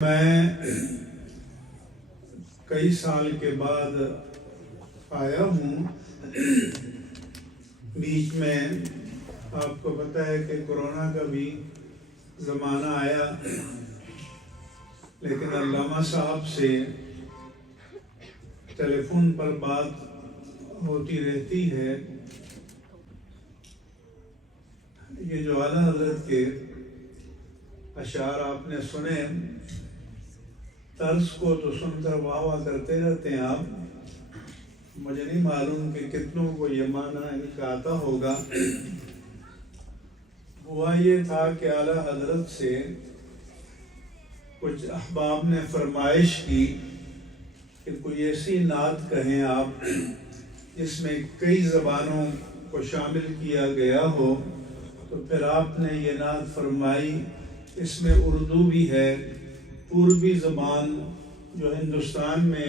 میں کئی سال کے بعد آیا ہوں۔ بیچ میں آپ کو پتہ ہے کہ کورونا کا بھی زمانہ آیا، لیکن علامہ صاحب سے ٹیلی فون پر بات ہوتی رہتی ہے۔ یہ جو اعلیٰ حضرت کے اشعار آپ نے سنے، طرز کو تو سن کر واہ واہ کرتے رہتے ہیں آپ، مجھے نہیں معلوم کہ کتنوں کو یہ معنی ان کا آتا ہوگا۔ ہوا یہ تھا کہ اعلیٰ حضرت سے کچھ احباب نے فرمائش کی کہ کوئی ایسی نعت کہیں آپ جس میں کئی زبانوں کو شامل کیا گیا ہو، تو پھر آپ نے یہ نعت فرمائی۔ اس میں اردو بھی ہے، پوربی زبان جو ہندوستان میں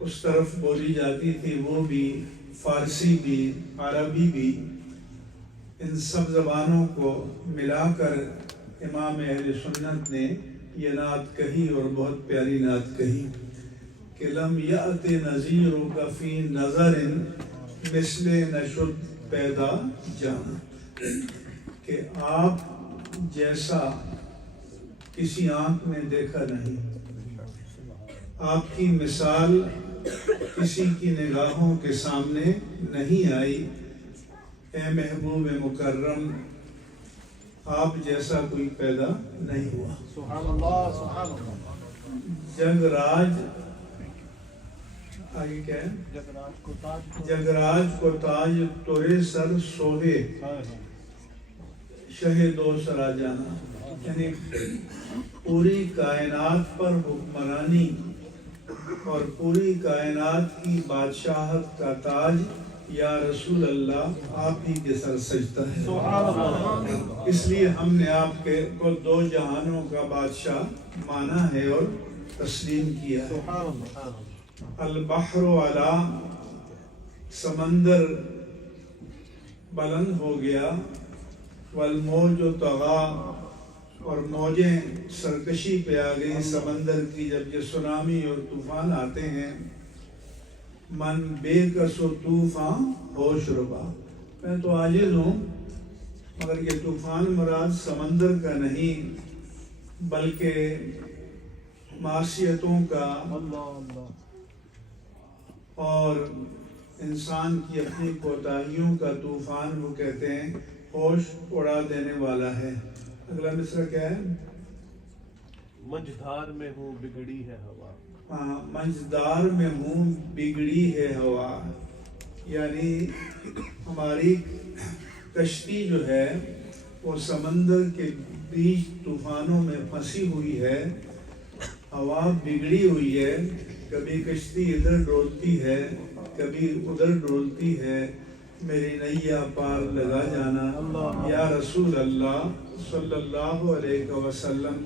اس طرف بولی جاتی تھی وہ بھی، فارسی بھی، عربی بھی، ان سب زبانوں کو ملا کر امام اہل سنت نے یہ نعت کہی، اور بہت پیاری نعت کہی کہ لم یأت نظیرک فی نظر مثل نشد پیدا جان، کہ آپ جیسا کسی آنکھ نے دیکھا نہیں، آپ کی مثال کسی کی نگاہوں کے سامنے نہیں آئی۔ اے محبوب مکرم، آپ جیسا کوئی پیدا نہیں ہوا۔ سبحان اللہ، سبحان اللہ۔ جگ راج، آگے کیا ہے؟ جگ راج کو تاج تورے سر سوہے، شہ دو سرا جانا، یعنی پوری کائنات پر حکمرانی اور پوری کائنات کی بادشاہت کا تاج یا رسول اللہ آپ ہی کے سر سجدہ ہے۔ اس لیے ہم نے آپ کے کو دو جہانوں کا بادشاہ مانا ہے اور تسلیم کیا ہے۔ البحر علا، سمندر بلند ہو گیا، والموج طغا، اور موجیں سرکشی پہ آ گئی سمندر کی جب یہ سونامی اور طوفان آتے ہیں۔ من بے کس و طوفان ہوش ربا، میں تو عاجز ہوں، مگر یہ طوفان مراد سمندر کا نہیں بلکہ معصیتوں کا اور انسان کی اپنی کوتاہیوں کا طوفان، وہ کہتے ہیں ہوش اڑا دینے والا ہے۔ اگلا مصرع کیا ہے؟ منجدار میں ہوں بگڑی ہے ہوا۔ ہاں، منجدار میں ہوں بگڑی ہے ہوا، یعنی ہماری کشتی جو ہے وہ سمندر کے بیچ طوفانوں میں پھنسی ہوئی ہے، ہوا بگڑی ہوئی ہے، کبھی کشتی ادھر ڈولتی ہے کبھی ادھر ڈولتی ہے، میری نیا پار لگا جانا۔ یا رسول اللہ صلی اللہ علیہ وسلم،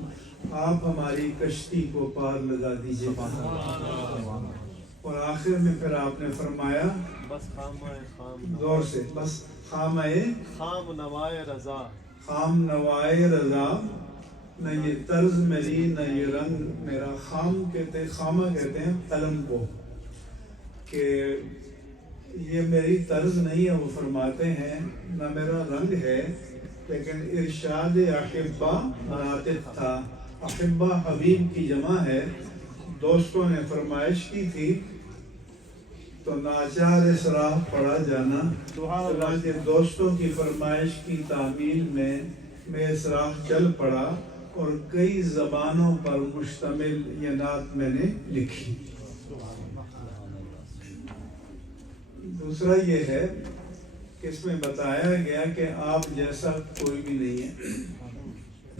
آپ ہماری کشتی کو پار لگا دیجیے۔ اور آخر میں پھر آپ نے فرمایا، بس خامہ خام غور سے، بس خامہ خام نوائے رضا، خام نوائے رضا، نہ یہ طرز میری نہ یہ رنگ میرا۔ خام کہتے ہیں، خامہ کہتے ہیں قلم کو، کہ یہ میری طرز نہیں ہے، وہ فرماتے ہیں نہ میرا رنگ ہے، لیکن ارشاد احبہ ناطق تھا۔ احبہ حبیب کی جمع ہے، دوستوں نے فرمائش کی تھی تو ناچار اسراح پڑا جانا، چنانچہ دوستوں کی فرمائش کی تعمیل میں اسراح چل پڑا، اور کئی زبانوں پر مشتمل یہ نعت میں نے لکھی۔ دوسرا یہ ہے کہ اس میں بتایا گیا کہ آپ جیسا کوئی بھی نہیں ہے۔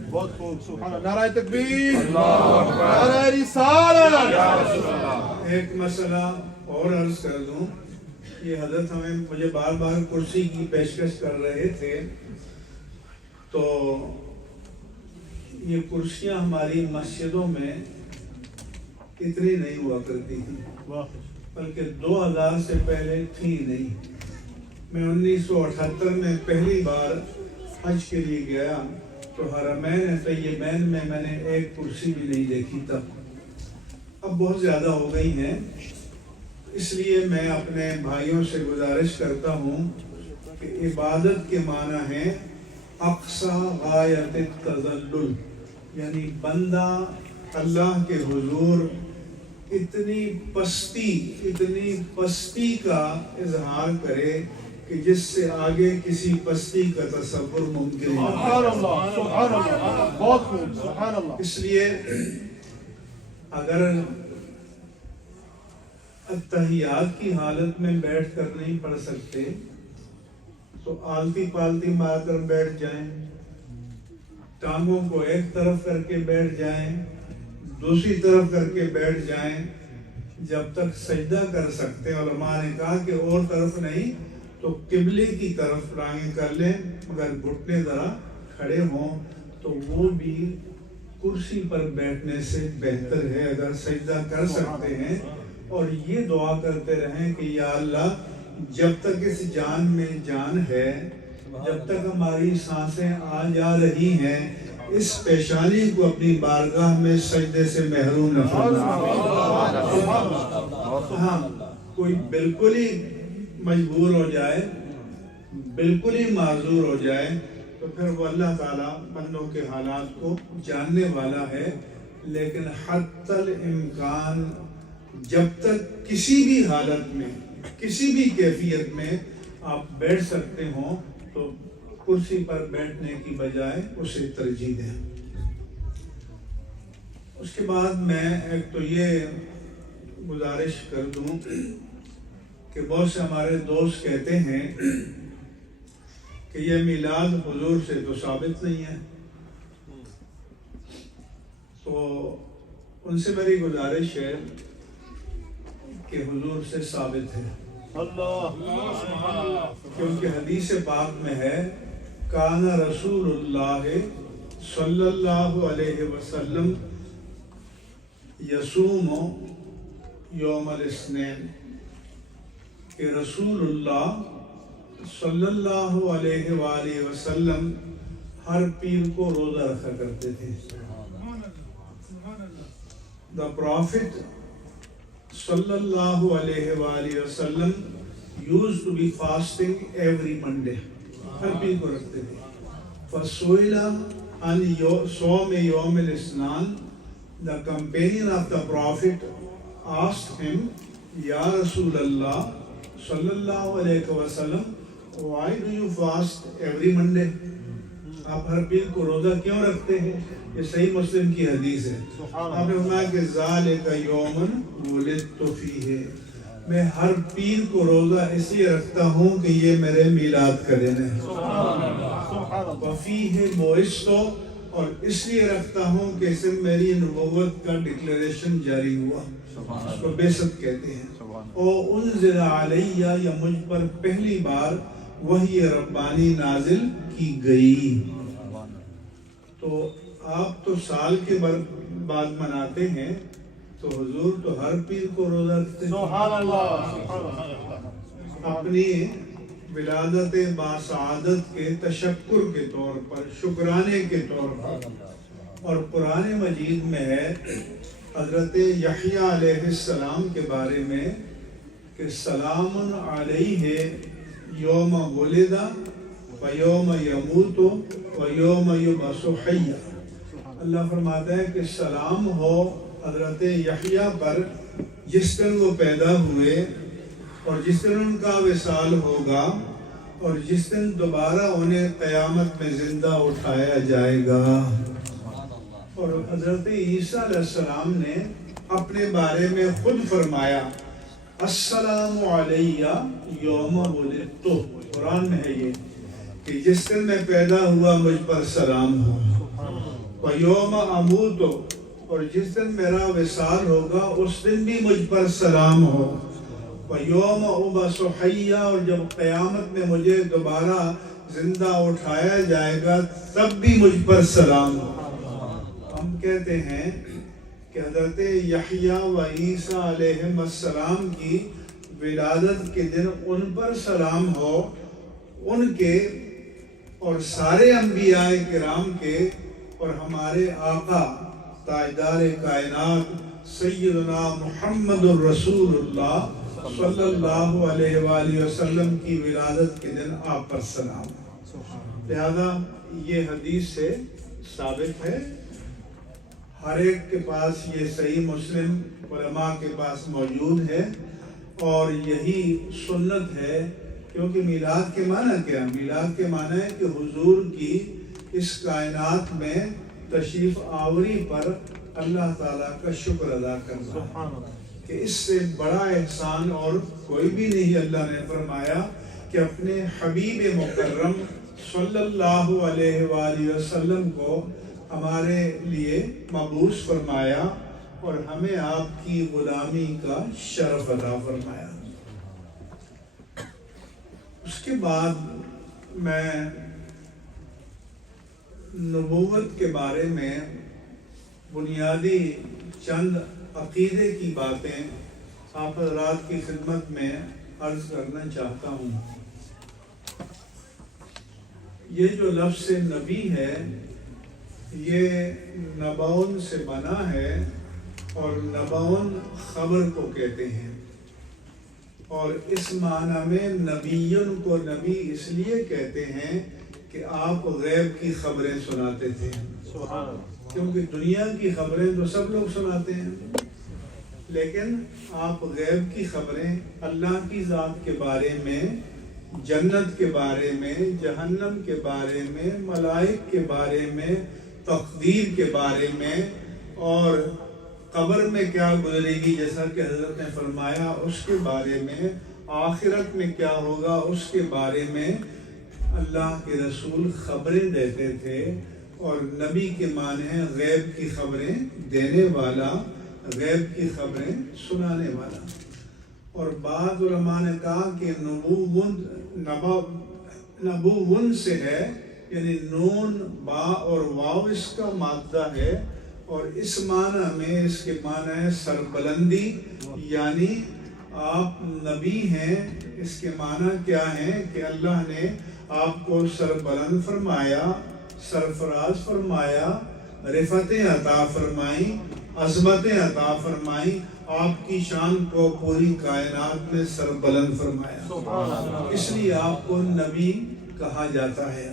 بہت خوب، سبحان اللہ، نعرہ تکبیر، نعرہ رسالت۔ ایک مسئلہ اور عرض کر دوں، یہ حضرت مجھے بار بار کرسی کی پیشکش کر رہے تھے، تو یہ کرسیاں ہماری مسجدوں میں اتنی نہیں ہوا کرتی تھی، بلکہ 2000 سے پہلے تھی نہیں۔ میں 1978 میں پہلی بار حج کے لیے گیا تو حرمین طیبین میں نے ایک کرسی بھی نہیں دیکھی تب. اب بہت زیادہ ہو گئی ہیں، اس لیے میں اپنے بھائیوں سے گزارش کرتا ہوں کہ عبادت کے معنی ہے اقصی غایت التذلل، یعنی بندہ اللہ کے حضور اتنی پستی کا اظہار کرے کہ جس سے آگے کسی پستی کا تصور ممکن نہیں. سبحان اللہ، سبحان اللہ، بہت خوب، سبحان اللہ. اس لیے اگر اتحیات کی حالت میں بیٹھ کر نہیں پڑھ سکتے تو آلتی پالتی مار کر بیٹھ جائیں، ٹانگوں کو ایک طرف کر کے بیٹھ جائیں، دوسری طرف کر کے بیٹھ جائیں، جب تک سجدہ کر سکتے. علماء نے کہا کہ اور طرف نہیں تو قبلے کی طرف ٹانگیں کر لیں، اگر گھٹنے ذرا کھڑے ہوں تو وہ بھی کرسی پر بیٹھنے سے بہتر ہے اگر سجدہ کر سکتے ہیں. اور یہ دعا کرتے رہیں کہ یا اللہ جب تک اس جان میں جان ہے، جب تک ہماری سانسیں آ جا رہی ہیں، اس پیشانی کو اپنی بارگاہ میں سجدے سے محروم نہ فرما. ہاں کوئی بالکل ہی مجبور ہو جائے، بالکل ہی معذور ہو جائے تو پھر وہ اللہ تعالیٰ بندوں کے حالات کو جاننے والا ہے. لیکن حتی الامکان جب تک کسی بھی حالت میں، کسی بھی کیفیت میں آپ بیٹھ سکتے ہوں تو کرسی پر بیٹھنے کی بجائے اسے ترجیح دیں. اس کے بعد میں ایک تو یہ گزارش کر دوں کہ بہت سے ہمارے دوست کہتے ہیں کہ یہ میلاد حضور سے تو ثابت نہیں ہے، تو ان سے میری گزارش ہے کہ حضور سے ثابت ہے. کیونکہ حدیث پاک میں ہے کان رسول اللہ صلی اللہ علیہ وسلم یصوم یوم الاثنین، کہ رسول اللہ صلی اللہ علیہ وآلہ وسلم ہر پیر کو روزہ رکھا کرتے تھے. The Prophet صلی اللہ علیہ وآلہ وسلم used to be fasting every Monday. ہر پیر کو رکھتے تھے. فَسُئِلَ عَنْ صَوْمِ يَوْمِ الْإِثْنَانِ. The companion of the Prophet asked him, Ya Rasulullah sallallahu alayhi wa sallam, why do you fast every Monday? آپ ہر پیر کو روزہ کیوں رکھتے ہیں؟ یہ صحیح مسلم کی حدیث ہے. آپ نے فرمایا کہ ذَلِكَ يَوْمٌ وُلِدتُّ فِيهِ. میں ہر پیر کو روزہ اس لیے رکھتا ہوں کہ یہ میرے میلاد کا دن ہے. وَفِيهِ بُعِثْتُ. اور اس لیے رکھتا ہوں کہ اس میں میری نبوت کا ڈکلیریشن جاری ہوا، اس کو بعثت کہتے ہیں. اور انزل علیہ، یا مجھ پر پہلی بار وحی ربانی نازل کی گئی. تو آپ تو سال کے بعد مناتے ہیں، تو حضور تو ہر پیر کو روزہ رکھتے ہیں. اپنی ولادت باسعادت کے تشکر کے طور پر، شکرانے کے طور پر. اور قرآن مجید میں ہے حضرت یحییٰ علیہ السلام کے بارے میں کہ سلام علیہ یوم ولد و یوم یموت و یوم یبعث حیا. اللہ فرماتا ہے کہ سلام ہو حضرت یحییٰ پر جس دن وہ پیدا ہوئے اور جس دن ان کا وصال ہوگا اور جس دن دوبارہ انہیں قیامت میں زندہ اٹھایا جائے گا. اور حضرت عیسیٰ علیہ السلام نے اپنے بارے میں خود فرمایا السلام علیہ یوم ولدت. قرآن میں ہے یہ کہ جس دن میں پیدا ہوا مجھ پر سلام ہو. وَيَوْمَ أَمُوتُ. اور جس دن میرا وصال ہوگا اس دن بھی مجھ پر سلام ہو. وَيَوْمَ أُبْعَثُ حَيًّا. اور جب قیامت میں مجھے دوبارہ زندہ اٹھایا جائے گا تب بھی مجھ پر سلام ہو. ہم کہتے ہیں کہ حضرت یحییٰ و عیسیٰ علیہ السلام کی ولادت کے دن ان پر سلام ہو، ان کے اور سارے انبیاء کرام کے اور ہمارے آقا تاجدار کائنات سیدنا محمد الرسول اللہ صلی اللہ علیہ وآلہ وسلم کی ولادت کے دن آپ پر سلام. لہذا یہ حدیث سے ثابت ہے، ہر ایک کے پاس یہ صحیح مسلم علماء کے پاس موجود ہے، اور یہی سنت ہے. کیونکہ میلاد کے معنی کیا؟ میلاد کے معنی ہے کہ حضور کی اس کائنات میں تشریف آوری پر اللہ تعالیٰ کا شکر ادا کرنا، کہ اس سے بڑا احسان اور کوئی بھی نہیں. اللہ نے فرمایا کہ اپنے حبیب مکرم صلی اللہ علیہ وآلہ وسلم کو ہمارے لیے مبعوث فرمایا اور ہمیں آپ کی غلامی کا شرف عطا فرمایا. اس کے بعد میں نبوت کے بارے میں بنیادی چند عقیدے کی باتیں آپ حضرات کی خدمت میں عرض کرنا چاہتا ہوں. یہ جو لفظ نبی ہے یہ نبون سے بنا ہے، اور نبون خبر کو کہتے ہیں، اور اس معنی میں نبیون کو نبی اس لیے کہتے ہیں کہ آپ غیب کی خبریں سناتے تھے. کیونکہ دنیا کی خبریں تو سب لوگ سناتے ہیں، لیکن آپ غیب کی خبریں اللہ کی ذات کے بارے میں، جنت کے بارے میں، جہنم کے بارے میں، ملائک کے بارے میں، تقدیر کے بارے میں، اور قبر میں کیا گزرے گی جیسا کہ حضرت نے فرمایا اس کے بارے میں، آخرت میں کیا ہوگا اس کے بارے میں اللہ کے رسول خبریں دیتے تھے. اور نبی کے معنی ہے غیب کی خبریں دینے والا، غیب کی خبریں سنانے والا. اور بعض علماء نے کہا کہ نبوون سے ہے، یعنی نون با اور واو اس کا مادہ ہے، اور اس معنی میں اس کے معنی ہے سربلندی، یعنی آپ نبی ہیں. اس کے معنی کیا ہے کہ اللہ نے آپ کو سربلند فرمایا، سرفراز فرمایا، رفعتیں عطا فرمائی، عظمتیں عطا فرمائی، آپ کی شان کو پوری کائنات میں سربلند فرمایا. اس لیے آپ کو نبی کہا جاتا ہے.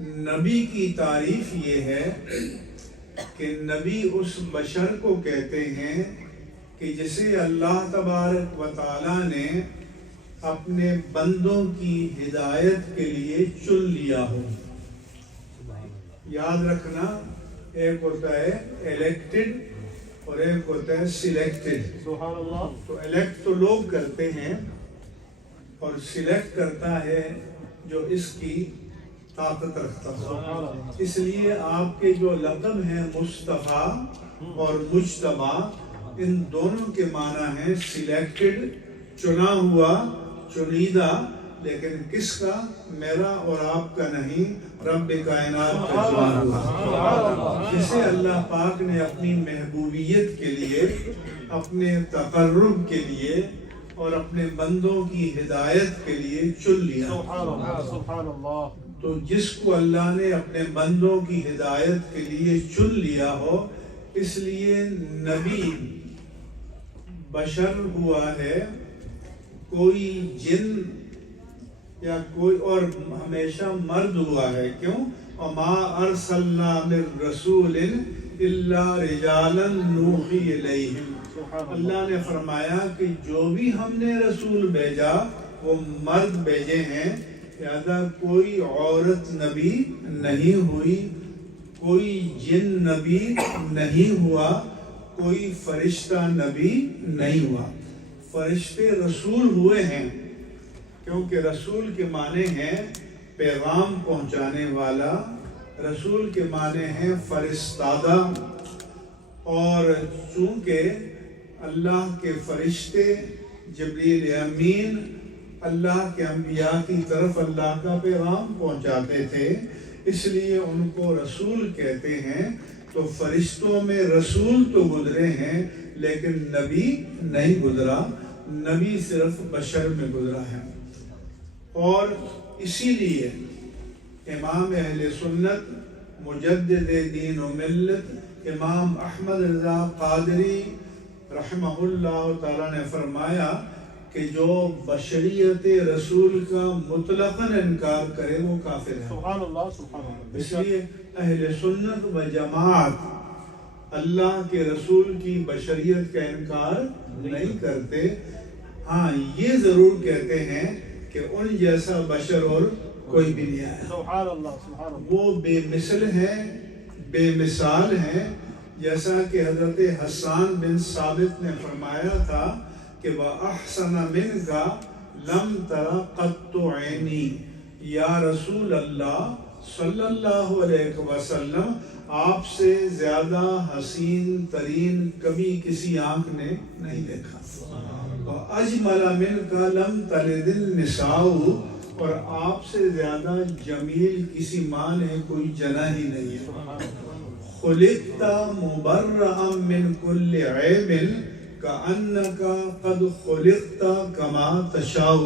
نبی کی تعریف یہ ہے کہ نبی اس بشر کو کہتے ہیں کہ جسے اللہ تبارک و تعالیٰ نے اپنے بندوں کی ہدایت کے لیے چن لیا ہو. یاد رکھنا، ایک ہوتا ہے الیکٹڈ اور ایک ہوتا ہے سلیکٹڈ. تو الیکٹ تو لوگ کرتے ہیں، اور سلیکٹ کرتا ہے جو اس کی طاقت رکھتا ہو. اس لیے آپ کے جو لقب ہیں مصطفیٰ اور مجتبیٰ، ان دونوں کے معنی ہیں سلیکٹڈ، چنا ہوا، چنیدہ. لیکن کس کا؟ میرا اور آپ کا نہیں، رب کائنات کا چنا ہوا، جسے اللہ پاک نے اپنی محبوبیت کے لیے، اپنے تقرب کے لیے اور اپنے بندوں کی ہدایت کے لیے چن لیا. تو جس کو اللہ نے اپنے بندوں کی ہدایت کے لیے چن لیا ہو، اس لیے نبی بشر ہوا ہے، کوئی جن یا کوئی اور ہمیشہ مرد ہوا ہے. کیوں؟ وَمَا أَرْسَلْنَا مِن رَّسُولٍ إِلَّا رِجَالًا نُوحِي إِلَيْهِمْ. اللہ نے فرمایا کہ جو بھی ہم نے رسول بھیجا وہ مرد بھیجے ہیں، لہذا کوئی عورت نبی نہیں ہوئی، کوئی جن نبی نہیں ہوا، کوئی فرشتہ نبی نہیں ہوا. فرشتے رسول ہوئے ہیں، کیونکہ رسول کے معنی ہیں پیغام پہنچانے والا، رسول کے معنی ہیں فرستادہ. اور چونکہ اللہ کے فرشتے جبریل امین اللہ کے انبیاء کی طرف اللہ کا پیغام پہنچاتے تھے، اس لیے ان کو رسول کہتے ہیں. تو فرشتوں میں رسول تو گزرے ہیں لیکن نبی نہیں گزرا، نبی صرف بشر میں گزرا ہے. اور اسی لیے امام اہل سنت مجدد دین و ملت امام احمد رضا قادری رحمہ اللہ تعالیٰ نے فرمایا کہ جو بشریت رسول کا مطلقاً انکار کرے وہ کافر ہے. سبحان اللہ سبحان اللہ. اس لیے اہل سنت و جماعت اللہ کے رسول کی بشریت کا انکار نہیں کرتے. ہاں یہ ضرور کہتے ہیں کہ ان جیسا بشر اور کوئی بھی نہیں آیا. سبحان اللہ سبحان اللہ. وہ بے مثل ہیں، بے مثال ہیں. جیسا کہ حضرت حسان بن ثابت نے فرمایا تھا کہ وَأَحْسَنَ مِنْكَ لَمْ تَرَ قَطُّ عَيْنِي. یا رسول اللہ صلی اللہ علیہ وسلم، آپ سے زیادہ حسین ترین کبھی کسی آنکھ نے نہیں دیکھا. وَأَجْمَلَ مِنْكَ لَمْ تَلِدِ النِّسَاءُ. اور آپ سے زیادہ جمیل کسی ماں نے کوئی جنا ہی نہیں ہے. خلقت مبرئا من کل عیب کأنک قد خلقت کما تشاء.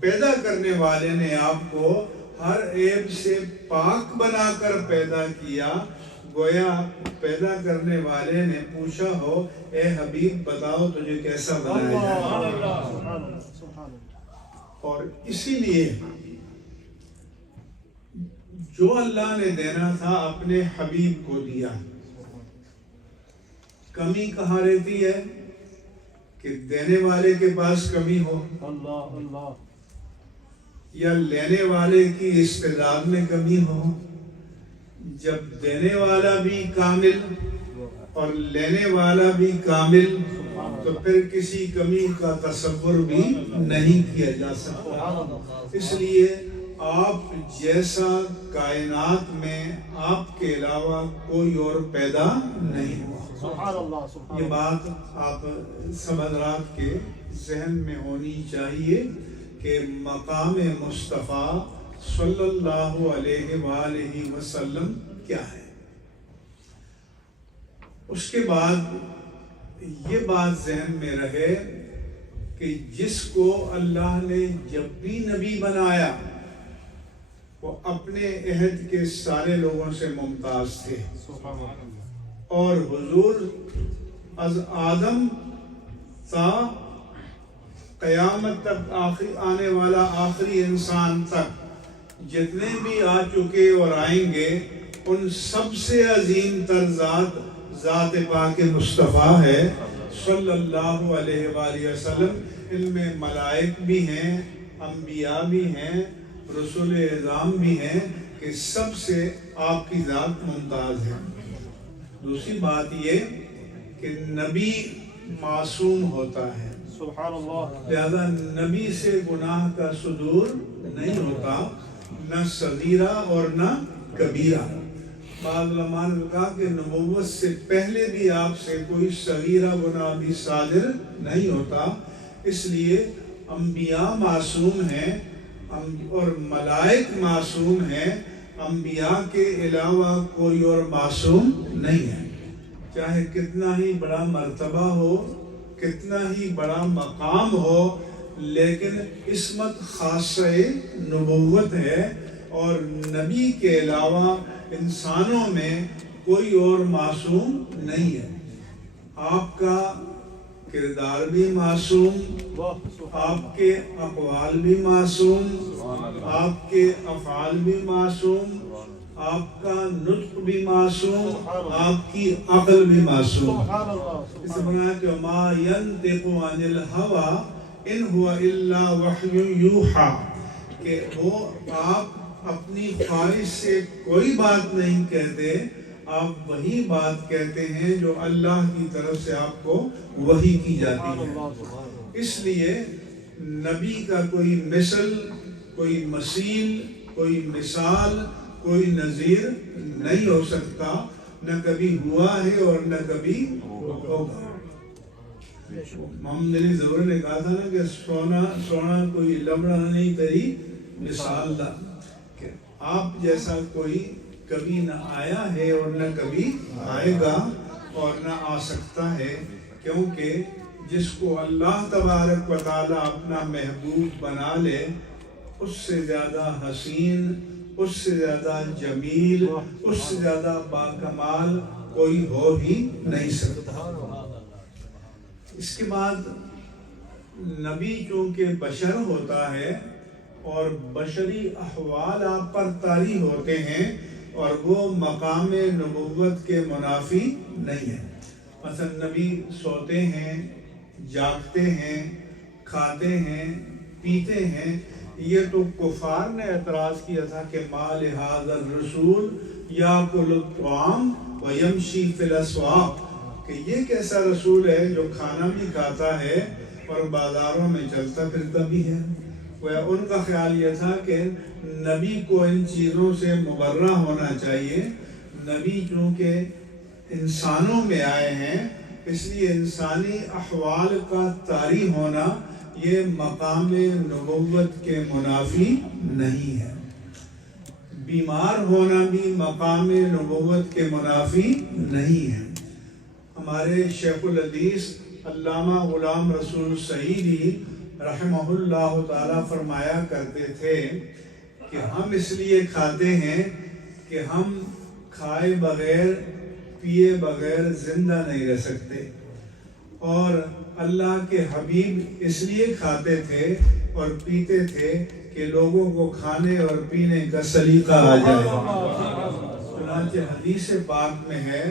پیدا کرنے والے نے آپ کو ہر عیب سے پاک بنا کر پیدا کیا، گویا پیدا کرنے والے نے پوچھا ہو اے حبیب بتاؤ تجھے کیسا بنایا جائے. اور اسی لیے جو اللہ نے دینا تھا اپنے حبیب کو دیا. کمی کہاں رہتی ہے کہ دینے والے کے پاس کمی ہو، اللہ اللہ، یا لینے والے کی استعداد میں کمی ہو. جب دینے والا بھی کامل اور لینے والا بھی کامل تو پھر کسی کمی کا تصور بھی نہیں کیا جا سکتا. اس لیے آپ جیسا کائنات میں آپ کے علاوہ کوئی اور پیدا نہیں ہوا. سبحان اللہ سبحان اللہ. یہ بات آپ سب حضرات کے ذہن میں ہونی چاہیے کہ مقام مصطفیٰ صلی اللہ علیہ وآلہ وسلم کیا ہے. اس کے بعد یہ بات ذہن میں رہے کہ جس کو اللہ نے جب بھی نبی بنایا وہ اپنے عہد کے سارے لوگوں سے ممتاز تھے. اور حضور از آدم تا قیامت تک آنے والا آخری انسان تک جتنے بھی آ چکے اور آئیں گے ان سب سے عظیم تر ذات پاک مصطفیٰ ہے صلی اللہ علیہ وآلہ وسلم. ان میں ملائک بھی ہیں، انبیاء بھی ہیں، رسول اعظام بھی ہیں کہ سب سے آپ کی ذات ممتاز ہے. دوسری بات یہ کہ نبی معصوم ہوتا ہے، سبحان اللہ. لہذا نبی سے گناہ کا صدور نہیں ہوتا، نہ صغیرہ اور نہ کبیرہ. بعض علماء نے کہا کہ نبوت سے پہلے بھی آپ سے کوئی صغیرہ گناہ بھی صادر نہیں ہوتا. اس لیے انبیاء معصوم ہیں اور ملائک معصوم ہیں. انبیاء کے علاوہ کوئی اور معصوم نہیں ہے. چاہے کتنا ہی بڑا مرتبہ ہو، کتنا ہی بڑا مقام ہو، لیکن عصمت خاصہ نبوت ہے اور نبی کے علاوہ انسانوں میں کوئی اور معصوم نہیں ہے. آپ کا کردار بھی معصوم، آپ کے اقوال بھی معصوم، آپ کے افعال بھی معصوم، آپ کا نطق بھی معصوم، آپ کی عقل بھی معصوم. اس بنا کہ ما ينطق عن الهوى ان هو الا وحی یوحی، کہ وہ آپ اپنی خواہش سے کوئی بات نہیں کہتے، آپ وہی بات کہتے ہیں جو اللہ کی طرف سے آپ کو وحی کی جاتی ہے. اس لیے نبی کا کوئی مثل، کوئی مثیل، کوئی مثال، کوئی نظیر نہیں ہو سکتا، نہ کبھی ہوا ہے اور نہ کبھی ہوگا. محمد علی ظہور نے کہا تھا نا کہ سونا کوئی لبڑا نہیں کری مثال دا، کہ آپ جیسا کوئی کبھی نہ آیا ہے اور نہ کبھی آئے گا اور نہ آ سکتا ہے. کیونکہ جس کو اللہ تبارک و تعالیٰ اپنا محبوب بنا لے اس سے زیادہ حسین، اس سے زیادہ جمیل، اس سے زیادہ باکمال کوئی ہو ہی نہیں سکتا۔ اس کے بعد نبی چونکہ بشر ہوتا ہے اور بشری احوال آپ پر طاری ہوتے ہیں اور وہ مقام نبوت کے منافی نہیں ہے۔ مثلا نبی سوتے ہیں، جاگتے ہیں، کھاتے ہیں، پیتے ہیں۔ یہ تو کفار نے اعتراض کیا تھا کہ ما لہذا الرسول یاکل الطعام ویمشی فی الاسواق، کہ یہ کیسا رسول ہے جو کھانا بھی کھاتا ہے اور بازاروں میں چلتا پھرتا بھی ہے۔ ان کا خیال یہ تھا کہ نبی کو ان چیزوں سے مبرہ ہونا چاہیے۔ نبی چونکہ انسانوں میں آئے ہیں، اس لیے انسانی احوال کا طاری ہونا یہ مقام نبوت کے منافی نہیں ہے۔ بیمار ہونا بھی مقام نبوت کے منافی نہیں ہے۔ ہمارے شیخ الحدیث علامہ غلام رسول سعیدی رحمہ اللہ تعالیٰ فرمایا کرتے تھے کہ ہم اس لیے کھاتے ہیں کہ ہم کھائے بغیر پیے بغیر زندہ نہیں رہ سکتے، اور اللہ کے حبیب اس لیے کھاتے تھے اور پیتے تھے کہ لوگوں کو کھانے اور پینے کا سلیقہ آ جائے۔ چنانچہ حدیث پاک میں ہے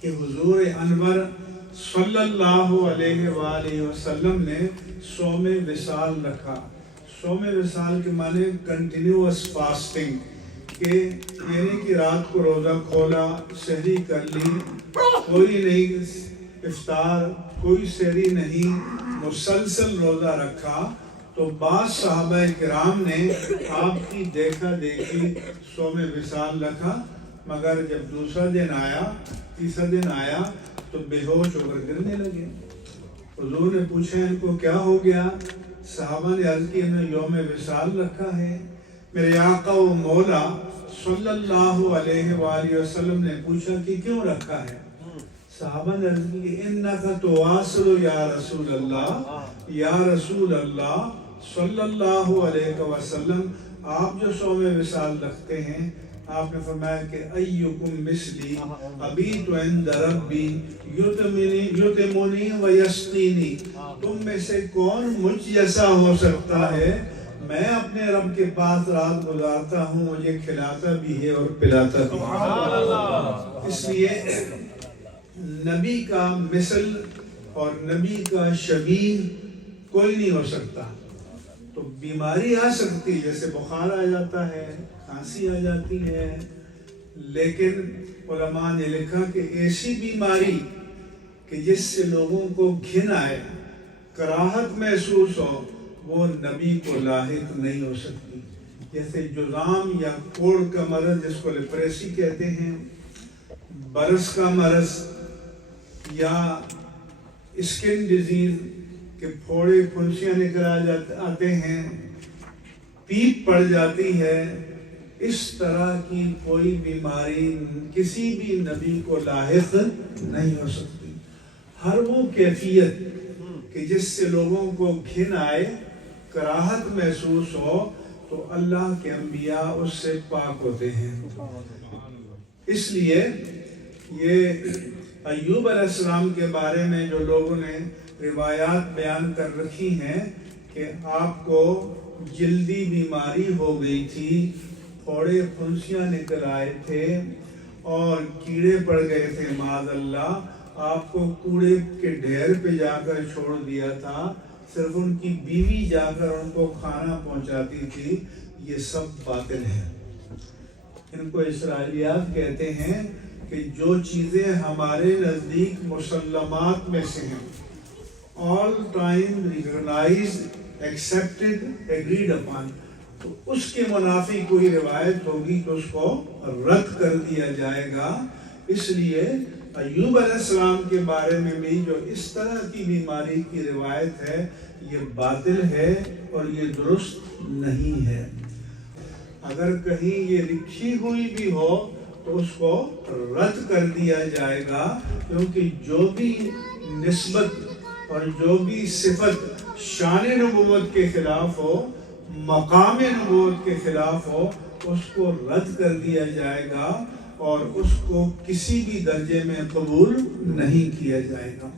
کہ حضور انور صلی اللہ علیہ وآلہ وسلم نے صوم وصال رکھا۔ صوم وصال کے معنی کنٹینیوس فاسٹنگ، کہ یعنی کہ رات کو روزہ کھولا، سحری کر لی، کوئی نہیں افطار، کوئی سحری نہیں، مسلسل روزہ رکھا۔ تو بعض صحابہ کرام نے آپ کی دیکھا دیکھی صوم وصال رکھا، مگر جب دوسرا دن آیا، تیسرا دن آیا تو بے ہوش ہو کر گرنے لگے۔ حضور نے پوچھا ان کو کیا ہو گیا؟ صحابہ نے عرض کی انہوں نے یوم وصال رکھا ہے۔ میرے آقا و مولا صلی اللہ علیہ وآلہ وسلم نے پوچھا کہ کیوں رکھا ہے؟ صحابہ نے عرض کی کہ انکا تواصل یا رسول اللہ، یا رسول اللہ صلی اللہ علیہ وسلم، آپ جو صوم وصال رکھتے ہیں، آپ نے فرمایا کہ ایکم مثلی ابیت عند ربی یطعمنی و یسقینی، تم میں سے کون مجھ جیسا ہو سکتا ہے؟ میں اپنے رب کے پاس رات گزارتا ہوں، مجھے کھلاتا بھی ہے اور پلاتا بھی ہے۔ اس لیے نبی کا مثل اور نبی کا شبیہ کوئی نہیں ہو سکتا۔ تو بیماری آ سکتی، جیسے بخار آ جاتا ہے، کھانسی آ جاتی ہے، لیکن علماء نے لکھا کہ ایسی بیماری کہ جس سے لوگوں کو گھن آئے، کراہت محسوس ہو، وہ نبی کو لاحق نہیں ہو سکتی۔ جیسے جذام یا کوڑ کا مرض جس کو لیپریسی کہتے ہیں، برس کا مرض یا اسکن ڈیزیز کہ پھوڑے پھنسیاں نکل آتے ہیں، پیپ پڑ جاتی ہے، اس طرح کی کوئی بیماری کسی بھی نبی کو لاحق نہیں ہو سکتی۔ ہر وہ کیفیت کہ جس سے لوگوں کو گھن آئے، کراہت محسوس ہو، تو اللہ کے انبیاء اس سے پاک ہوتے ہیں۔ اس لیے یہ ایوب علیہ السلام کے بارے میں جو لوگوں نے روایات بیان کر رکھی ہیں کہ آپ کو جلدی بیماری ہو گئی تھی، پھوڑے پھنسیاں نکل آئے تھے اور کیڑے پڑ گئے تھے، معاذ اللہ، آپ کو کوڑے کے ڈھیر پہ جا کر چھوڑ دیا تھا، صرف ان کی بیوی جا کر ان کو کھانا پہنچاتی تھی۔ یہ سب باطل ہے۔ ان کو اسرائیلیات کہتے ہیں کہ جو چیزیں ہمارے نزدیک مسلمات میں سے ہیں، all time recognized, accepted, agreed upon، تو اس کے منافی کوئی روایت ہوگی تو اس کو رد کر دیا جائے گا۔ اس لیے ایوب علیہ السلام کے بارے میں بھی جو اس طرح کی بیماری کی روایت ہے، یہ باطل ہے اور یہ درست نہیں ہے۔ اگر کہیں یہ لکھی ہوئی بھی ہو تو اس کو رد کر دیا جائے گا، کیونکہ جو بھی نسبت اور جو بھی صفت شان نبوت کے خلاف ہو مقام نبوت کے خلاف ہو اس کو رد کر دیا جائے گا اور اس کو کسی بھی درجے میں قبول نہیں کیا جائے گا۔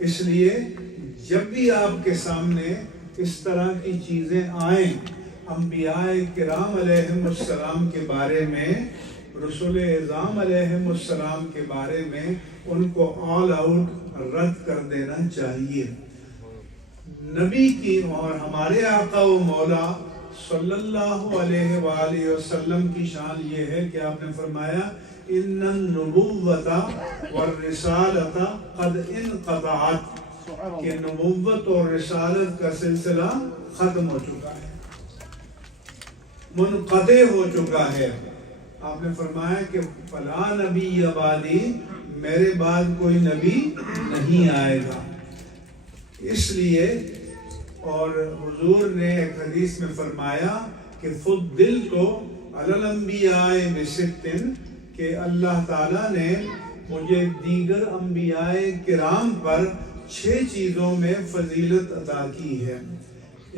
اس لیے جب بھی آپ کے سامنے اس طرح کی چیزیں آئیں، انبیاء کرام علیہم السلام کے بارے میں، رسول اعظام علیہم السلام کے بارے میں، ان کو آل آؤٹ رد کر دینا چاہیے۔ نبی کی اور ہمارے آقا و مولا صلی اللہ علیہ وآلہ وسلم کی شان یہ ہے کہ آپ نے فرمایا ان النبوۃ والرسالۃ قد انقطعت، کہ نبوت اور رسالت کا سلسلہ ختم ہو چکا ہے، منقطع ہو چکا ہے۔ آپ نے فرمایا کہ فلا نبی بعدی، میرے بعد کوئی نبی نہیں آئے گا۔ اس لیے اور حضور نے ایک حدیث میں فرمایا کہ فضلت علی الانبیاء بست، کہ اللہ تعالیٰ نے مجھے دیگر انبیاء کرام پر 6 چیزوں میں فضیلت عطا کی ہے۔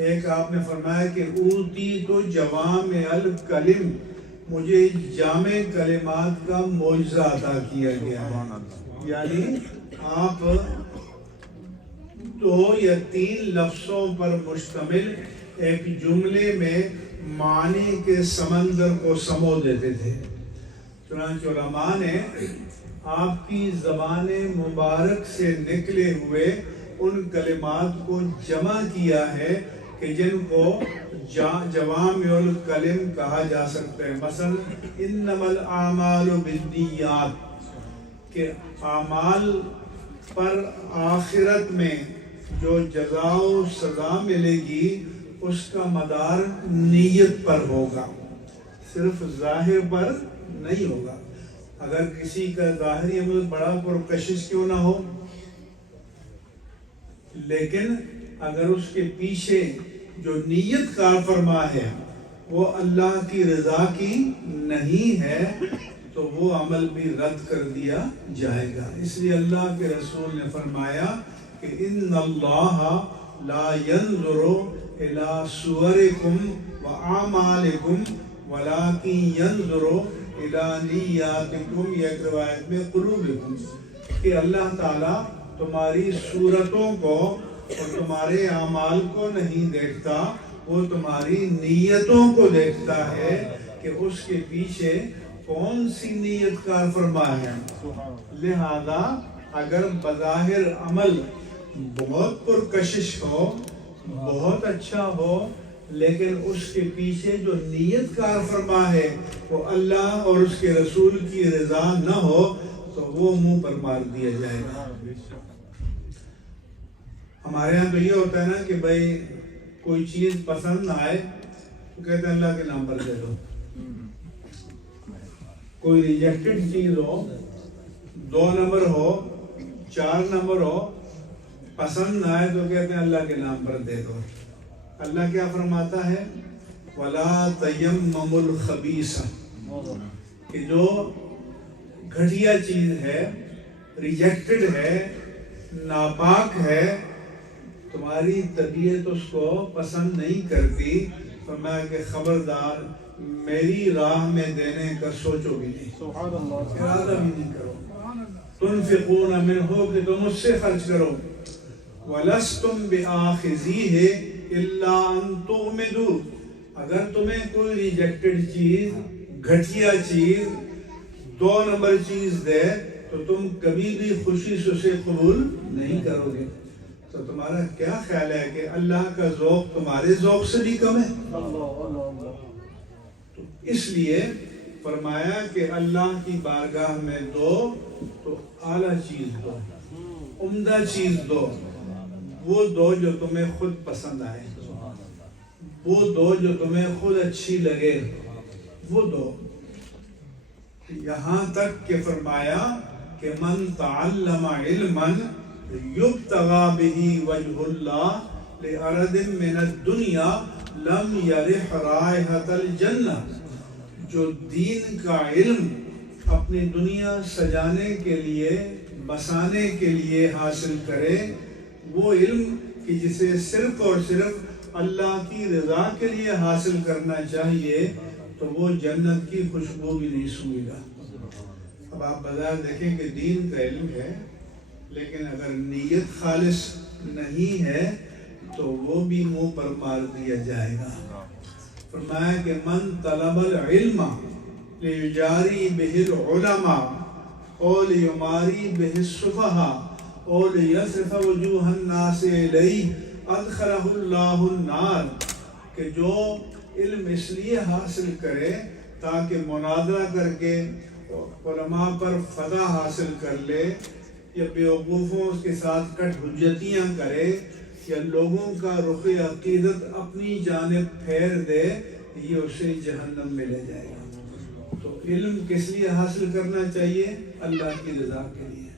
ایک آپ نے فرمایا کہ اوتیت جوامع الکلم، مجھے جامع کلمات کا معجزہ عطا کیا گیا ہے، یعنی آپ 2 یا 3 لفظوں پر مشتمل ایک جملے میں معنی کے سمندر کو سمو دیتے تھے۔ چنانچہ علماء نے آپ کی زبان مبارک سے نکلے ہوئے ان کلمات کو جمع کیا ہے کہ جن کو جوامع الکلم کہا جا سکتا ہے۔ مثلا انما الاعمال بالنیات، کہ اعمال پر آخرت میں جو جزا و سزا ملے گی اس کا مدار نیت پر ہوگا، صرف ظاہر پر نہیں ہوگا۔ اگر کسی کا ظاہری عمل بڑا پرکشش کیوں نہ ہو، لیکن اگر اس کے پیچھے جو نیت کار فرما ہے وہ اللہ کی رضا کی نہیں ہے تو وہ عمل بھی رد کر دیا جائے گا۔ اس لیے اللہ کے رسول نے فرمایا کہ ان اللہ لا ينظر الى صورکم واعمالکم ولکن ينظر الى نیاتکم، یا ایک روایت میں قلوبکم، کہ اللہ تعالیٰ تمہاری صورتوں کو اور تمہارے اعمال کو نہیں دیکھتا، وہ تمہاری نیتوں کو دیکھتا ہے کہ اس کے پیچھے کون سی نیت کار فرما ہے۔ لہذا اگر بظاہر عمل بہت پرکشش ہو، بہت اچھا ہو، لیکن اس کے پیچھے جو نیت کار فرما ہے وہ اللہ اور اس کے رسول کی رضا نہ ہو تو وہ منہ پر مار دیا جائے گا۔ ہمارے ہاں تو یہ ہوتا ہے نا کہ بھائی کوئی چیز پسند نہ آئے تو کہتے ہیں اللہ کے نام پر دے دو۔ کوئی ریجیکٹڈ چیز ہو، 2 نمبر ہو، 4 نمبر ہو، پسند نہ آئے تو کہتے ہیں اللہ کے نام پر دے دو۔ اللہ کیا فرماتا ہے؟ وَلَا تَيَمَّمُوا الْخَبِيثَ، کہ جو گھٹیا چیز ہے، ریجیکٹڈ ہے، ناپاک ہے، تمہاری طبیعت اس کو پسند نہیں کرتی، فرمایا کہ خبردار میری راہ میں دینے کا سوچو بھی نہیں، ارادہ بھی نہیں کرو۔ تنفقون منہ، کہ تم اس سے خرچ کرو، وَلَسْتُمْ بِآخِذِيهِ إِلَّا أَن تُغْمِضُوا، اگر تمہیں کوئی ریجیکٹڈ چیز، گھٹیا چیز، 2 نمبر چیز دے تو تم کبھی بھی خوشی سے اسے قبول نہیں کرو گے۔ تو تمہارا کیا خیال ہے کہ اللہ کا ذوق تمہارے ذوق سے بھی کم ہے؟ تو اس لیے فرمایا کہ اللہ کی بارگاہ میں دو تو اعلیٰ چیز دو، عمدہ چیز دو، وہ دو جو تمہیں خود پسند آئے، وہ دو جو تمہیں خود اچھی لگے، وہ دو۔ یہاں تک کہ فرمایا کہ من تعلم علما یبتغى به وجہ اللہ لأرض من الدنیا لم یرح رائحۃ الجنہ، جو دین کا علم اپنی دنیا سجانے کے لیے، بسانے کے لیے حاصل کرے، وہ علم کہ جسے صرف اور صرف اللہ کی رضا کے لیے حاصل کرنا چاہیے تو وہ جنت کی خوشبو بھی نہیں سونگے گا۔ اب آپ بظاہر دیکھیں کہ دین کا علم ہے، لیکن اگر نیت خالص نہیں ہے تو وہ بھی منہ پر مار دیا جائے گا۔ فرمایا کہ من طلب العلم لیجاری بہ العلماء او لیماری بہ السفہاء او لیصرف وجوہ الناس الیہ ادخلہ اللہ النار، کہ جو علم اس لیے حاصل کرے تاکہ مناظرہ کر کے علماء پر فتح حاصل کر لے، یا بیوقوفوں کے ساتھ کٹ حجتیاں کرے، یا لوگوں کا رخ عقیدت اپنی جانب پھیر دے، یہ اسے جہنم میں لے جائے گا۔ تو علم کس لیے حاصل کرنا چاہیے؟ اللہ کی رضا کے لیے۔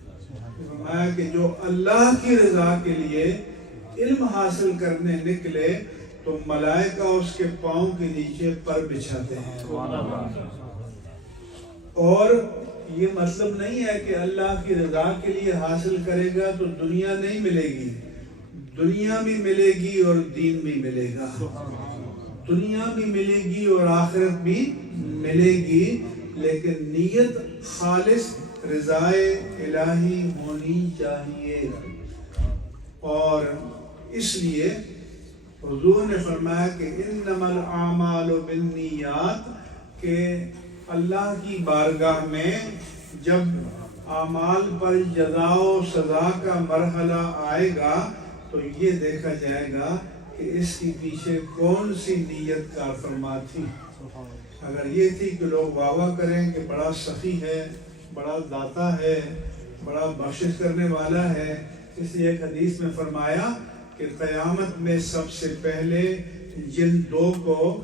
فرمایا کہ جو اللہ کی رضا کے لیے علم حاصل کرنے نکلے تو ملائکہ اس کے پاؤں کے نیچے پر بچھاتے ہیں۔ اور یہ مطلب نہیں ہے کہ اللہ کی رضا کے لیے حاصل کرے گا تو دنیا نہیں ملے گی، دنیا بھی ملے گی اور دین بھی ملے گا، دنیا بھی ملے گی اور آخرت بھی ملے گی، لیکن نیت خالص رضائے الہی ہونی چاہیے۔ اور اس لیے حضور نے فرمایا کہ انما الاعمال بالنیات، کہ اللہ کی بارگاہ میں جب اعمال پر جزا و سزا کا مرحلہ آئے گا تو یہ دیکھا جائے گا کہ اس کے پیچھے کون سی نیت کار فرما تھی۔ اگر یہ تھی کہ لوگ واہ واہ کریں کہ بڑا سخی ہے، بڑا داتا ہے، بڑا بخشش کرنے والا ہے، اس لیے ایک حدیث میں فرمایا کہ قیامت میں سب سے پہلے جن دو کو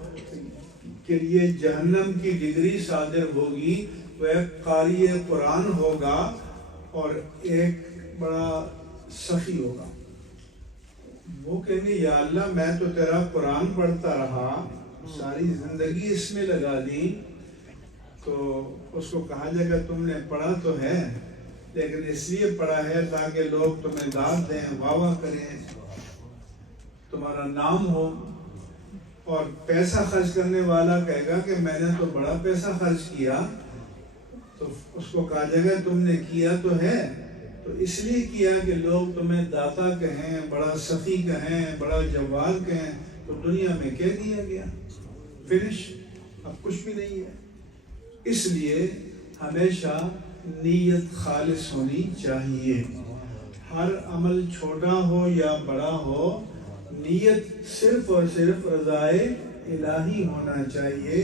کے لیے جہنم کی ڈگری صادر ہوگی وہ ایک قاری قرآن ہوگا اور ایک بڑا سخی ہوگا۔ وہ کہیں گے یا اللہ میں تو تیرا قرآن پڑھتا رہا، ساری زندگی اس میں لگا دی، تو اس کو کہا جائے گا تم نے پڑھا تو ہے لیکن اس لیے پڑھا ہے تاکہ لوگ تمہیں داد دیں، واہ واہ کریں، تمہارا نام ہو۔ اور پیسہ خرچ کرنے والا کہے گا کہ میں نے تو بڑا پیسہ خرچ کیا، تو اس کو کہا جائے گا تم نے کیا تو ہے، تو اس لیے کیا کہ لوگ تمہیں داتا کہیں، بڑا سخی کہیں، بڑا جواد کہیں، تو دنیا میں کہہ دیا گیا، فنش، اب کچھ بھی نہیں ہے۔ اس لیے ہمیشہ نیت خالص ہونی چاہیے، ہر عمل چھوٹا ہو یا بڑا ہو، نیت صرف اور صرف رضائے الہی ہونا چاہیے،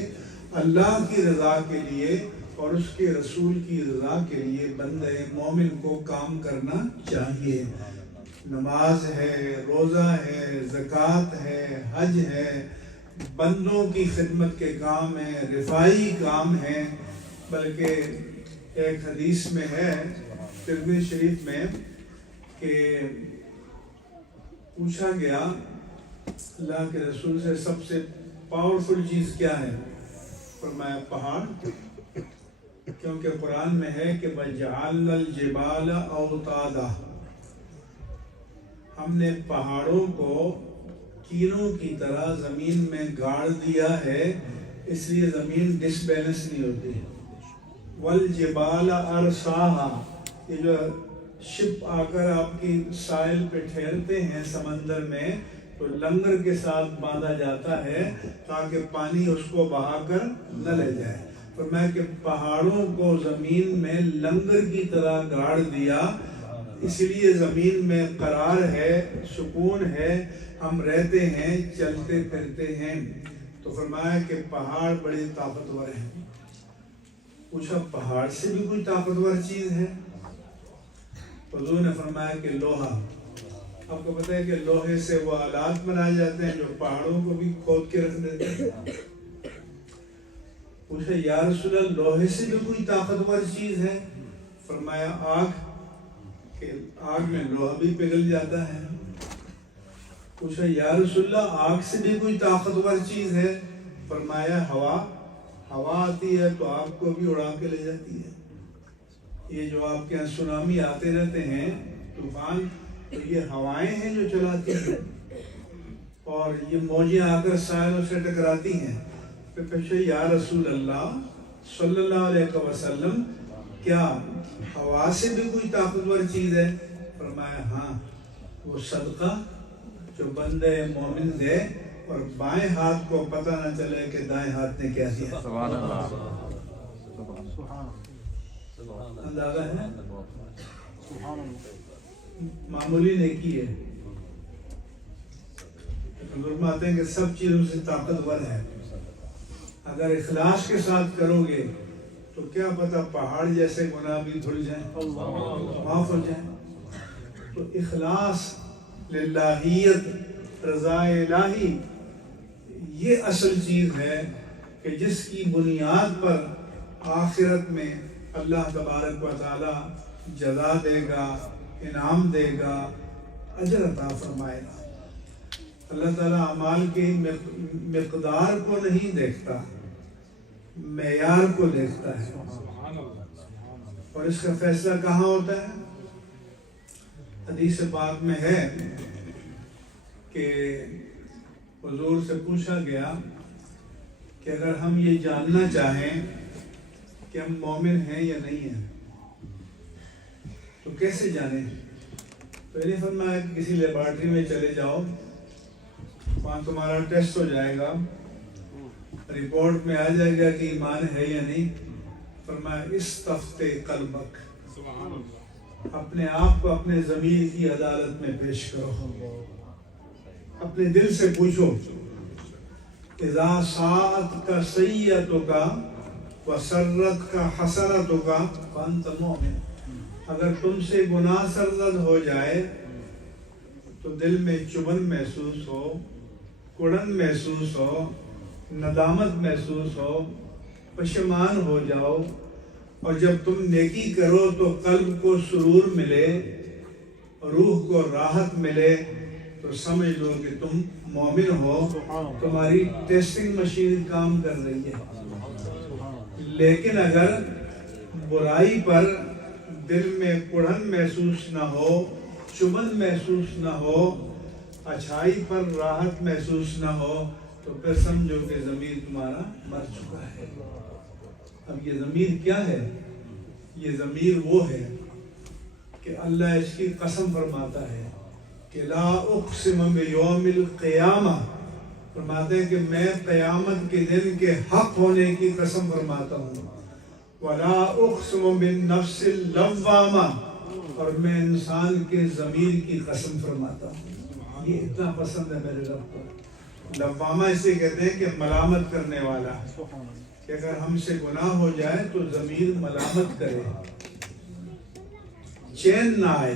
اللہ کی رضا کے لیے اور اس کے رسول کی رضا کے لیے بندہ مومن کو کام کرنا چاہیے۔ نماز ہے، روزہ ہے، زکوٰۃ ہے، حج ہے، بندوں کی خدمت کے کام ہیں، رفائی کام ہیں، بلکہ ایک حدیث میں ہے ترمذی شریف میں کہ پوچھا گیا اللہ کے رسول سے سب سے پاورفل چیز کیا ہے؟ فرمایا پہاڑ، کیونکہ قرآن میں ہے کہ وَجَعَلْنَا الْجِبَالَ أَوْتَادًا، ہم نے پہاڑوں کو کینوں کی طرح زمین میں گاڑ دیا ہے، اس لیے زمین ڈس بیلنس نہیں ہوتی۔ وَالْجِبَالَ أَرْسَاهَا، یہ جو شپ آ کر آپ کی ساحل پہ ٹھہرتے ہیں سمندر میں تو لنگر کے ساتھ باندھا جاتا ہے تاکہ پانی اس کو بہا کر نہ لے جائے۔ فرمایا کہ پہاڑوں کو زمین میں لنگر کی طرح گاڑ دیا، اس لیے زمین میں قرار ہے، سکون ہے، ہم رہتے ہیں، چلتے پھرتے ہیں۔ تو فرمایا کہ پہاڑ بڑے طاقتور ہیں۔ پوچھا پہاڑ سے بھی کوئی طاقتور چیز ہے؟ حضور نے فرمایا کہ لوہا۔ آپ کو پتہ ہے کہ لوہے سے وہ آلات بنائے جاتے ہیں جو پہاڑوں کو بھی کھود کے رکھ دیتے ہیں۔ پوچھا یا رسول اللہ لوہے سے بھی کوئی طاقتور چیز ہے؟ فرمایا آگ، کہ آگ میں لوہا بھی پگھل جاتا ہے۔ پوچھا یا رسول اللہ آگ سے بھی کوئی طاقتور چیز ہے؟ فرمایا ہوا، ہوا آتی ہے تو آگ کو بھی اڑا کے لے جاتی ہے۔ یہ جو آپ کے یہاں سونامی آتے رہتے ہیں، طوفان، تو یہ ہوائیں ہیں جو چلاتی ہیں۔ اور یہ موجیں آ کر ساحلوں سے ٹکراتی ہیں، پھر پیچھے یا رسول اللہ صلی اللہ علیہ وسلم کیا ہوا سے بھی کوئی طاقتور چیز ہے؟ فرمایا ہاں، وہ صدقہ جو بندے مومن دے اور بائیں ہاتھ کو پتہ نہ چلے کہ دائیں ہاتھ نے کیا دیا۔ سبحان اللہ، اندازہ ہے معمولی نیکی ہے، فرماتے ہیں کہ سب چیزوں سے طاقتور ہے۔ اگر اخلاص کے ساتھ کرو گے تو کیا پتہ پہاڑ جیسے گناہ بھی دھل جائیں، معاف ہو جائیں۔ تو اخلاص، للہیت، رضا الہی، یہ اصل چیز ہے کہ جس کی بنیاد پر آخرت میں اللہ تبارک و تعالی جزا دے گا، انعام دے گا، اجر عطا فرمائے گا۔ اللہ تعالیٰ اعمال کی مقدار کو نہیں دیکھتا، معیار کو دیکھتا ہے، اور اس کا فیصلہ کہاں ہوتا ہے؟ حدیث پاک میں ہے کہ حضور سے پوچھا گیا کہ اگر ہم یہ جاننا چاہیں کہ ہم مومن ہیں یا نہیں ہیں تو کیسے جانیں؟ تو انہیں فرمایا کہ کسی لیبارٹری میں چلے جاؤ، وہاں تمہارا ٹیسٹ ہو جائے گا، رپورٹ میں آ جائے گا کہ ایمان ہے یا نہیں۔ فرمایا استفتے قلبک، اپنے آپ کو اپنے ضمیر کی عدالت میں پیش کرو، اپنے دل سے پوچھو، اذا ساعتک سیئتک وسرتک حسنتک فانت مؤمن، اگر تم سے گناہ سرزد ہو جائے تو دل میں چبھن محسوس ہو، کڑن محسوس ہو، ندامت محسوس ہو، پشیمان ہو جاؤ، اور جب تم نیکی کرو تو قلب کو سرور ملے، روح کو راحت ملے، تو سمجھ لو کہ تم مومن ہو، تمہاری ٹیسٹنگ مشین کام کر رہی ہے۔ لیکن اگر برائی پر دل میں کڑھن محسوس نہ ہو، چبھن محسوس نہ ہو، اچھائی پر راحت محسوس نہ ہو، تو پھر سمجھو کہ ضمیر تمہارا مر چکا ہے۔ اب یہ ضمیر کیا ہے؟ یہ ضمیر وہ ہے کہ اللہ اس کی قسم فرماتا ہے کہ لا اقسم بیوم القیامہ، فرماتے ہیں کہ میں قیامت کے دن کے حق ہونے کی قسم فرماتا ہوں، ولا اقسم بالنفس اللوامہ، اور میں انسان کے ضمیر کی قسم فرماتا ہوں۔ یہ اتنا پسند ہے میرے رب کو۔ لوامہ اسے کہتے ہیں کہ ملامت کرنے والا، کہ اگر ہم سے گناہ ہو جائے تو ضمیر ملامت کرے، چین نہ آئے۔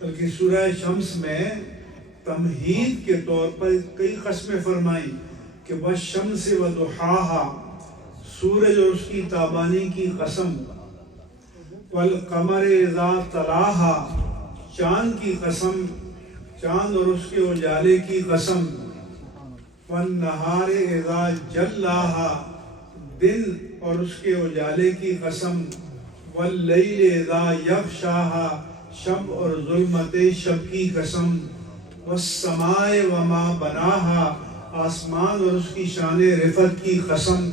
بلکہ سورہ شمس میں تمہید کے طور پر کئی قسمیں فرمائیں کہ والشمس وضحاها، سورج اور اس کی تابانی کی قسم، والقمر اذا تلاها، چاند کی قسم، چاند اور اس کے اجالے کی قسم، والنہار اذا جلاها، دن اور اس کے اجالے کی قسم، واللیل اذا یغشاها، شب اور ظلمت شب کی قسم، والسماء وما بناها، آسمان اور اس کی شان رفعت کی قسم،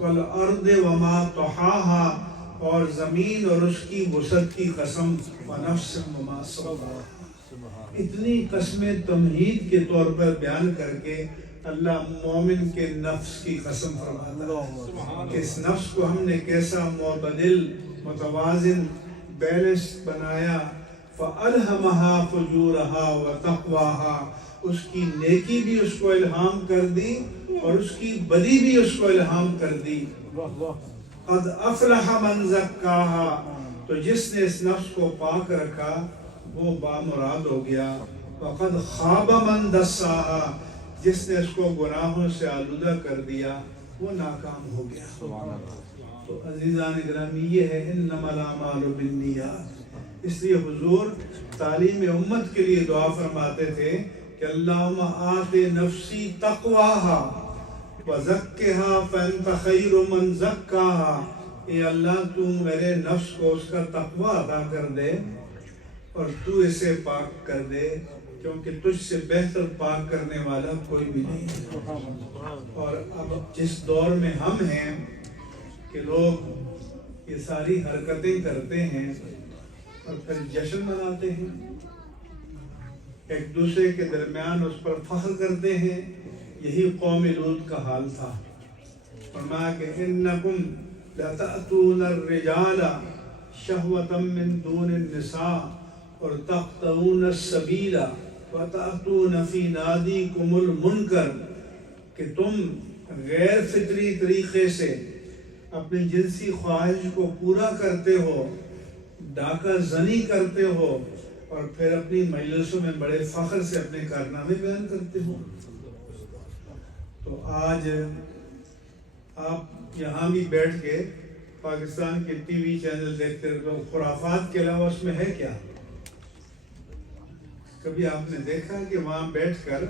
والارض وما طحاها، اور زمین اور اس کی وسعت کی قسم، ونفس وما سواها۔ اتنی قسمیں تمہید کے طور پر بیان کر کے اللہ مومن کے نفس کی قسم فرماتا ہے کہ اس نفس کو ہم نے کیسا معتدل، متوازن، بیلنس بنایا۔ فَأَلْهَمَهَا فُجُورَهَا وَتَقْوَاهَا، اس کی نیکی بھی اس کو الہام کر دی اور اس کی بدی بھی اس کو الہام کر دی۔ قَدْ أَفْلَحَ مَنْ زَكَّاهَا، تو جس نے اس نفس کو پاک رکھا وہ بامراد ہو گیا۔ وَقَدْ خَابَ مَنْ دَسَّاهَا، جس نے اس کو گناہوں سے آلودہ کر دیا وہ ناکام ہو گیا۔ تو عزیزان گرامی، یہ ہے انما الاعمال بالنیات۔ اس لیے حضور تعلیم امت کے لیے دعا فرماتے تھے کہ اللہم آت نفسی تقواها وزکھا فانت خیر من زکاہا، اے اللہ تو میرے نفس کو اس کا تقوی عطا کر دے اور تو اسے پاک کر دے، کیونکہ تجھ سے بہتر پاک کرنے والا کوئی بھی نہیں ہے۔ اور اب جس دور میں ہم ہیں کہ لوگ یہ ساری حرکتیں کرتے ہیں اور پھر جشن مناتے ہیں، ایک دوسرے کے درمیان اس پر فخر کرتے ہیں، یہی قوم لوط کا حال تھا۔ فرمایا کہ انکم لتأتون الرجال شہوة من دون النساء اور تقطعون السبیل وتأتون فی نادیکم المنکر، کہ تم غیر فطری طریقے سے اپنی جنسی خواہش کو پورا کرتے ہو، ڈاکہ زنی کرتے ہو، اور پھر اپنی مجلسوں میں بڑے فخر سے اپنے کارنامے بیان کرتے ہو۔ تو آج آپ یہاں بھی بیٹھ کے پاکستان کے ٹی وی چینل دیکھتے رہتے ہو، خرافات کے علاوہ اس میں ہے کیا؟ کبھی آپ نے دیکھا کہ وہاں بیٹھ کر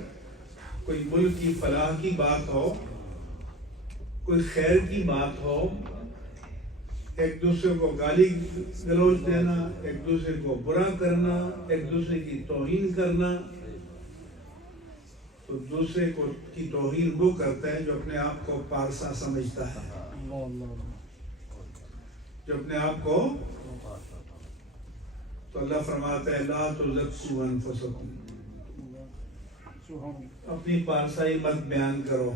کوئی ملک کی فلاح کی بات ہو، کوئی خیر کی بات ہو، ایک دوسرے کو گالی گلوچ دینا، ایک دوسرے کو برا کرنا، ایک دوسرے کی توہین کرنا؟ تو دوسرے کو کی توہین وہ کرتا ہے جو اپنے آپ کو پارسا سمجھتا ہے، جو اپنے آپ کو، تو اللہ فرماتا ہے لا تزکوا انفسکم، اپنی پارسائی مت بیان کرو،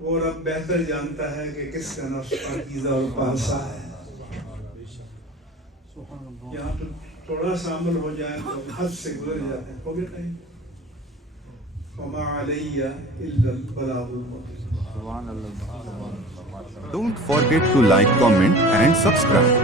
وہ رب بہتر جانتا ہے کہ کس کا نفس پاکیزہ اور پارسا ہے۔ یہاں تو تھوڑا سا عمل ہو جائے تو حد سے گزر جاتے ہیں، ہو گیا ٹائم۔ وما علی الا البلاغ المبین۔ Don't forget to like, comment and subscribe.